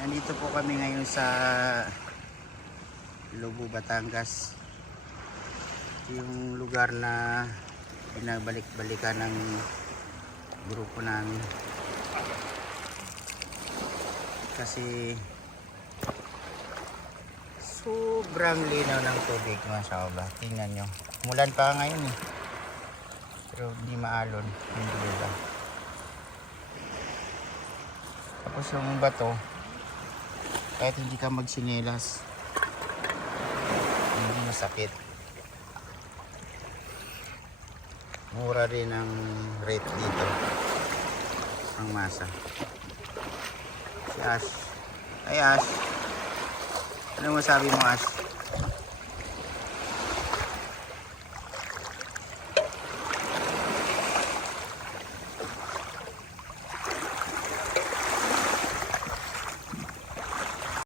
Nandito po kami ngayon sa Lubo, Batangas. Yung lugar na binabalik-balikan ng grupo namin. Kasi sobrang linaw ng tubig mga saoba. Tingnan nyo. Umulan pa ngayon eh. Pero hindi maalon. Hindi ba? Tapos yung bato, kahit hindi ka magsinelas, hindi masakit. Mura rin ang rate dito ang masa. Si Ash. Ay Ash, ano masabi mo Ash?